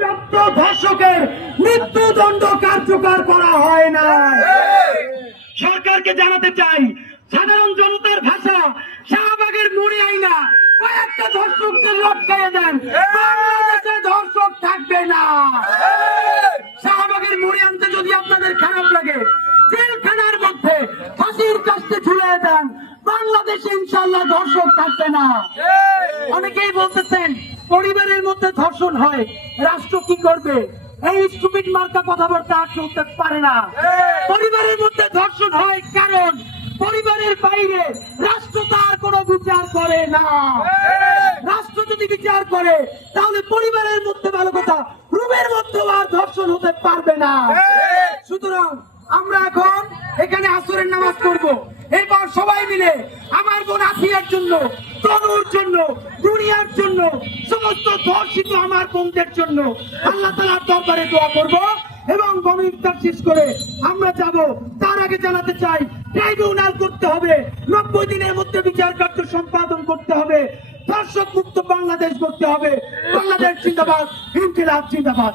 সাজাপ্রাপ্ত ধর্ষকের মৃত্যুদণ্ড কার্যকর করা হয় না। সরকারকে জানাতে চাই সাধারণ জনতার ভাষা শাহবাগের মুড়ি আইনা কয়েকটা ধর্ষকদের লটকাইয়ে দেন। বাংলাদেশে ধর্ষক থাকবে না। শাহবাগের মুড়ি আনতে যদি আপনাদের খারাপ লাগে জেলখানার মধ্যে ফাঁসির কাছে ঝুলিয়ে দেন। বাংলাদেশে ইনশাল্লাহ ধর্ষক থাকবে না। অনেকেই বলতেছেন পরিবারের মধ্যে ধর্ষণ হয় রাষ্ট্র কি করবে? এই স্টুপিড মার্কা কথাবার্তা আর চলতে পারে না। পরিবারের মধ্যে ধর্ষণ হয় কারণ পরিবারের বাইরে রাষ্ট্র তার কোনো বিচার করে না। রাষ্ট্র যদি বিচার করে তাহলে পরিবারের মধ্যে ভালো কথা রুমের মধ্যে আর ধর্ষণ হতে পারবে না। সুতরাং আমরা এখন এখানে আসরের নামাজ পড়ব। এরপর সবাই মিলে আমার বোন আফিয়ার জন্য, তনুর জন্য, দুনিয়ার জন্য, সমস্ত ধর্ষিত আমার বোনদের জন্য আল্লাহ তালার দরবারে দোয়া করব এবং গণিতার শেষ করে আমরা যাব। তার আগে জানাতে চাই, ট্রাইব্যুনাল করতে হবে, নব্বই দিনের মধ্যে বিচার কার্য সম্পাদন করতে হবে দর্শক মুক্ত বাংলাদেশ করতে হবে। বাংলাদেশ জিন্দাবাদ, ইনকিলাব জিন্দাবাদ।